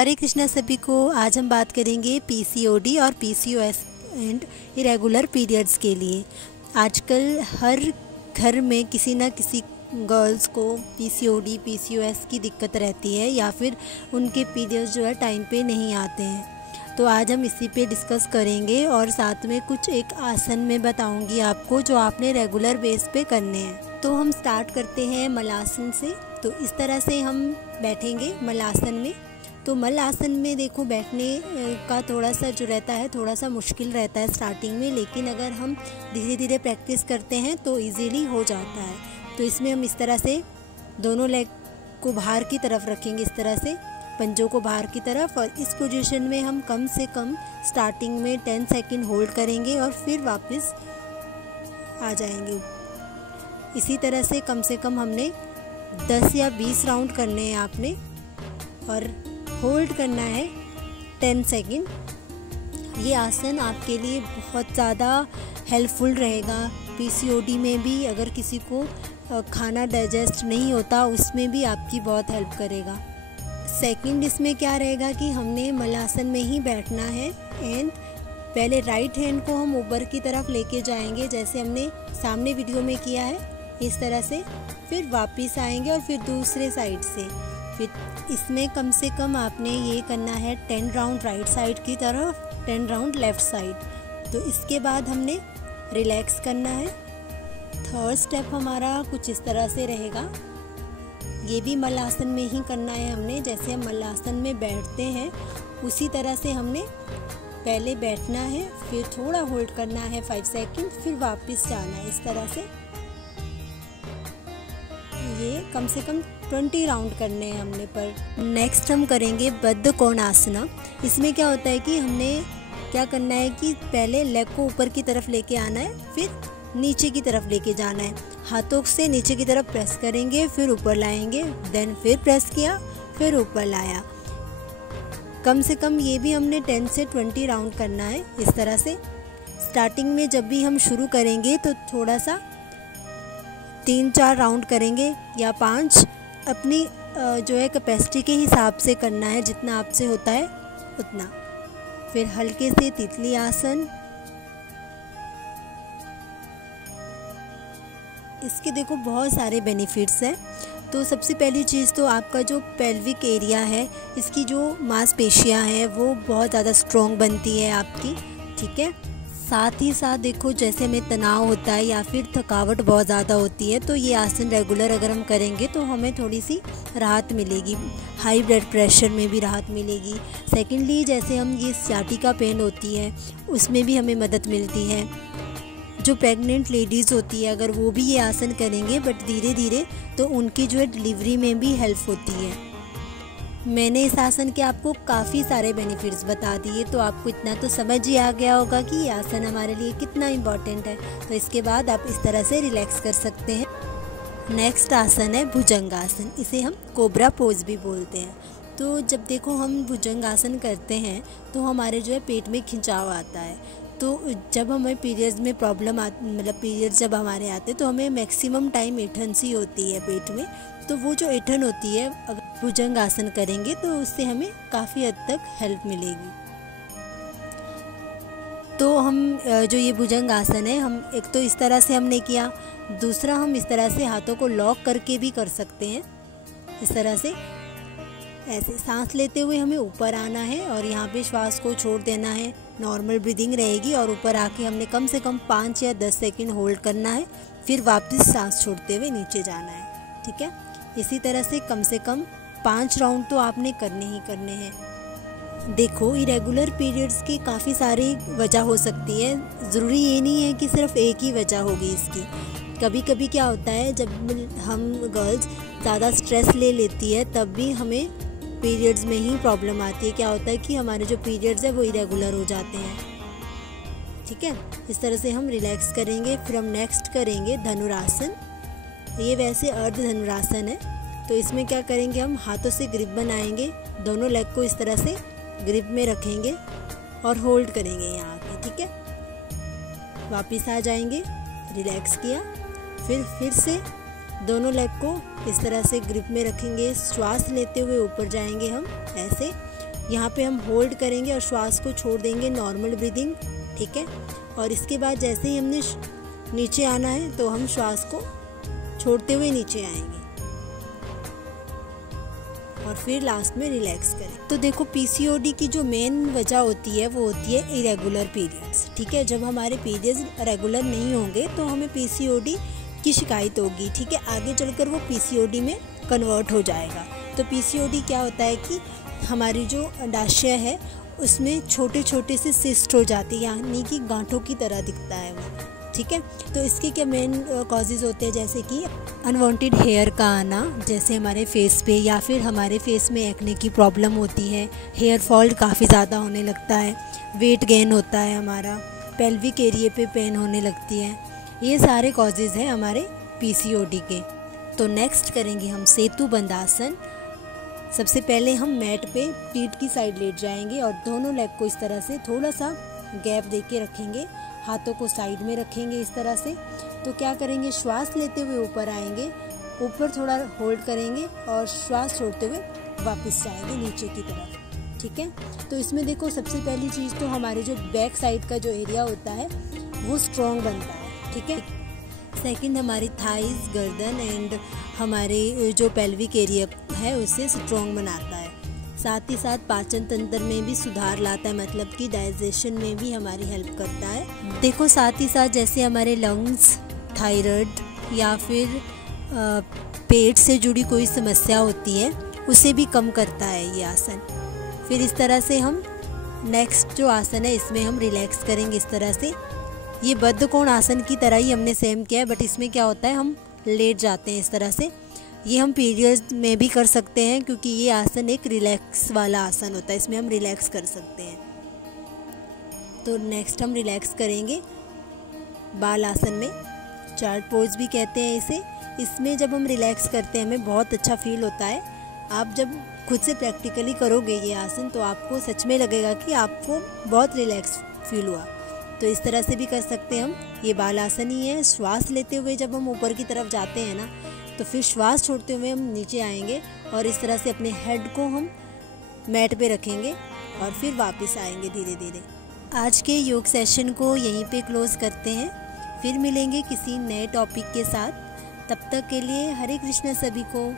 हरे कृष्णा सभी को। आज हम बात करेंगे पीसीओडी और पीसीओएस एंड इरेगुलर पीरियड्स के लिए। आजकल हर घर में किसी न किसी गर्ल्स को पीसीओडी पीसीओएस की दिक्कत रहती है या फिर उनके पीरियड्स जो है टाइम पे नहीं आते हैं। तो आज हम इसी पे डिस्कस करेंगे और साथ में कुछ एक आसन में बताऊंगी आपको जो आपने रेगुलर बेस पे करने हैं। तो हम स्टार्ट करते हैं मलासन से। तो इस तरह से हम बैठेंगे मलासन में। तो मल आसन में देखो बैठने का थोड़ा सा जो रहता है थोड़ा सा मुश्किल रहता है स्टार्टिंग में, लेकिन अगर हम धीरे धीरे प्रैक्टिस करते हैं तो इजीली हो जाता है। तो इसमें हम इस तरह से दोनों लेग को बाहर की तरफ रखेंगे, इस तरह से पंजों को बाहर की तरफ, और इस पोजीशन में हम कम से कम स्टार्टिंग में 10 सेकंड होल्ड करेंगे और फिर वापस आ जाएंगे। इसी तरह से कम हमने 10 या 20 राउंड करने हैं आपने, और होल्ड करना है 10 सेकंड। ये आसन आपके लिए बहुत ज़्यादा हेल्पफुल रहेगा। पीसीओडी में भी अगर किसी को खाना डाइजेस्ट नहीं होता उसमें भी आपकी बहुत हेल्प करेगा। सेकंड इसमें क्या रहेगा कि हमने मलासन में ही बैठना है एंड पहले राइट हैंड को हम ऊपर की तरफ लेके जाएंगे जैसे हमने सामने वीडियो में किया है, इस तरह से। फिर वापस आएंगे और फिर दूसरे साइड से। फिर इसमें कम से कम आपने ये करना है 10 राउंड राइट साइड की तरफ, 10 राउंड लेफ़्ट साइड। तो इसके बाद हमने रिलैक्स करना है। थर्ड स्टेप हमारा कुछ इस तरह से रहेगा। ये भी मलासन में ही करना है हमने, जैसे हम मलासन में बैठते हैं उसी तरह से हमने पहले बैठना है, फिर थोड़ा होल्ड करना है 5 सेकंड, फिर वापस जाना है इस तरह से। ये कम से कम 20 राउंड करने हैं हमने। पर नेक्स्ट हम करेंगे बद्ध कोणासना। इसमें क्या होता है कि हमने क्या करना है कि पहले लेग को ऊपर की तरफ लेके आना है, फिर नीचे की तरफ लेके जाना है। हाथों से नीचे की तरफ प्रेस करेंगे, फिर ऊपर लाएंगे, देन फिर प्रेस किया, फिर ऊपर लाया। कम से कम ये भी हमने 10 से 20 राउंड करना है इस तरह से। स्टार्टिंग में जब भी हम शुरू करेंगे तो थोड़ा सा 3-4 राउंड करेंगे या 5, अपनी जो है कैपेसिटी के हिसाब से करना है, जितना आपसे होता है उतना। फिर हल्के से तितली आसन। इसके देखो बहुत सारे बेनिफिट्स हैं। तो सबसे पहली चीज़ तो आपका जो पेल्विक एरिया है, इसकी जो मांसपेशियां हैं वो बहुत ज़्यादा स्ट्रॉन्ग बनती है आपकी, ठीक है। साथ ही साथ देखो जैसे हमें तनाव होता है या फिर थकावट बहुत ज़्यादा होती है, तो ये आसन रेगुलर अगर हम करेंगे तो हमें थोड़ी सी राहत मिलेगी। हाई ब्लड प्रेशर में भी राहत मिलेगी। सेकेंडली जैसे हम ये सियाटिका पेन होती है उसमें भी हमें मदद मिलती है। जो प्रेग्नेंट लेडीज़ होती है अगर वो भी ये आसन करेंगे बट धीरे धीरे, तो उनकी जो है डिलीवरी में भी हेल्प होती है। मैंने इस आसन के आपको काफ़ी सारे बेनिफिट्स बता दिए, तो आपको इतना तो समझ ही आ गया होगा कि ये आसन हमारे लिए कितना इम्पॉर्टेंट है। तो इसके बाद आप इस तरह से रिलैक्स कर सकते हैं। नेक्स्ट आसन है भुजंगासन। इसे हम कोबरा पोज भी बोलते हैं। तो जब देखो हम भुजंगासन करते हैं तो हमारे जो है पेट में खिंचाव आता है। तो जब हमें पीरियड्स में प्रॉब्लम मतलब पीरियड्स जब हमारे आते हैं तो हमें मैक्सिमम टाइम ऐंठन सी होती है पेट में। तो वो जो ऐंठन होती है अगर भुजंग आसन करेंगे तो उससे हमें काफ़ी हद तक हेल्प मिलेगी। तो हम जो ये भुजंग आसन है, हम एक तो इस तरह से हमने किया, दूसरा हम इस तरह से हाथों को लॉक करके भी कर सकते हैं। इस तरह से ऐसे सांस लेते हुए हमें ऊपर आना है और यहाँ पे श्वास को छोड़ देना है। नॉर्मल ब्रीदिंग रहेगी और ऊपर आके हमने कम से कम 5 या 10 सेकंड होल्ड करना है, फिर वापस सांस छोड़ते हुए नीचे जाना है, ठीक है। इसी तरह से कम 5 राउंड तो आपने करने ही करने हैं। देखो इरेगुलर पीरियड्स की काफ़ी सारी वजह हो सकती है, ज़रूरी ये नहीं है कि सिर्फ एक ही वजह होगी इसकी। कभी कभी क्या होता है जब हम गर्ल्स ज़्यादा स्ट्रेस ले लेती है तब भी हमें पीरियड्स में ही प्रॉब्लम आती है। क्या होता है कि हमारे जो पीरियड्स है वो इरेगुलर हो जाते हैं, ठीक है। इस तरह से हम रिलैक्स करेंगे। फिर हम नेक्स्ट करेंगे धनुरासन। ये वैसे अर्ध धनुरासन है। तो इसमें क्या करेंगे, हम हाथों से ग्रिप बनाएंगे, दोनों लेग को इस तरह से ग्रिप में रखेंगे और होल्ड करेंगे यहाँ पे, ठीक है। वापस आ जाएंगे, रिलैक्स किया, फिर से दोनों लेग को इस तरह से ग्रिप में रखेंगे। श्वास लेते हुए ऊपर जाएंगे हम ऐसे, यहाँ पे हम होल्ड करेंगे और श्वास को छोड़ देंगे, नॉर्मल ब्रीदिंग, ठीक है। और इसके बाद जैसे ही हमने नीचे आना है तो हम श्वास को छोड़ते हुए नीचे आएंगे और फिर लास्ट में रिलैक्स करें। तो देखो पीसीओडी की जो मेन वजह होती है वो होती है इरेगुलर पीरियड्स, ठीक है। जब हमारे पीरियड्स रेगुलर नहीं होंगे तो हमें पीसीओडी की शिकायत होगी, ठीक है। आगे चलकर वो पीसीओडी में कन्वर्ट हो जाएगा। तो पीसीओडी क्या होता है कि हमारी जो अंडाशय है उसमें छोटे छोटे से सिस्ट हो जाती है, यानी कि गांठों की तरह दिखता है वो, ठीक है। तो इसके क्या मेन कॉजेज़ होते हैं, जैसे कि अनवांटेड हेयर का आना, जैसे हमारे फेस पे, या फिर हमारे फेस में एक्ने की प्रॉब्लम होती है, हेयर फॉल काफ़ी ज़्यादा होने लगता है, वेट गेन होता है हमारा, पेल्विक एरिया पे पेन होने लगती है। ये सारे कॉजेज़ हैं हमारे पीसीओडी के। तो नेक्स्ट करेंगे हम सेतु बंद आसन। सबसे पहले हम मैट पे पीठ की साइड लेट जाएंगे और दोनों लेग को इस तरह से थोड़ा सा गैप दे के रखेंगे, हाथों को साइड में रखेंगे इस तरह से। तो क्या करेंगे, श्वास लेते हुए ऊपर आएंगे, ऊपर थोड़ा होल्ड करेंगे और श्वास छोड़ते हुए वापस जाएंगे नीचे की तरफ, ठीक है। तो इसमें देखो सबसे पहली चीज़ तो हमारे जो बैक साइड का जो एरिया होता है वो स्ट्रॉन्ग बनता है, ठीक है। सेकंड हमारी थाइस, गर्दन एंड हमारे जो पेल्विक एरिया है उसे स्ट्रॉन्ग बनाता है। साथ ही साथ पाचन तंत्र में भी सुधार लाता है, मतलब कि डाइजेशन में भी हमारी हेल्प करता है। देखो साथ ही साथ जैसे हमारे लंग्स, थायराइड या फिर पेट से जुड़ी कोई समस्या होती है उसे भी कम करता है ये आसन। फिर इस तरह से हम नेक्स्ट जो आसन है इसमें हम रिलैक्स करेंगे इस तरह से। ये बद्ध कोण आसन की तरह ही हमने सेम किया है, बट इसमें क्या होता है हम लेट जाते हैं इस तरह से। ये हम पीरियड्स में भी कर सकते हैं क्योंकि ये आसन एक रिलैक्स वाला आसन होता है, इसमें हम रिलैक्स कर सकते हैं। तो नेक्स्ट हम रिलैक्स करेंगे बाल आसन में, चार्ट पोज भी कहते हैं इसे। इसमें जब हम रिलैक्स करते हैं हमें बहुत अच्छा फील होता है। आप जब खुद से प्रैक्टिकली करोगे ये आसन तो आपको सच में लगेगा कि आपको बहुत रिलैक्स फील हुआ। तो इस तरह से भी कर सकते हैं हम। ये बाल आसन ही है। श्वास लेते हुए जब हम ऊपर की तरफ जाते हैं ना तो फिर श्वास छोड़ते हुए हम नीचे आएंगे और इस तरह से अपने हेड को हम मैट पे रखेंगे और फिर वापस आएंगे धीरे धीरे। आज के योग सेशन को यहीं पे क्लोज करते हैं, फिर मिलेंगे किसी नए टॉपिक के साथ। तब तक के लिए हरे कृष्णा सभी को।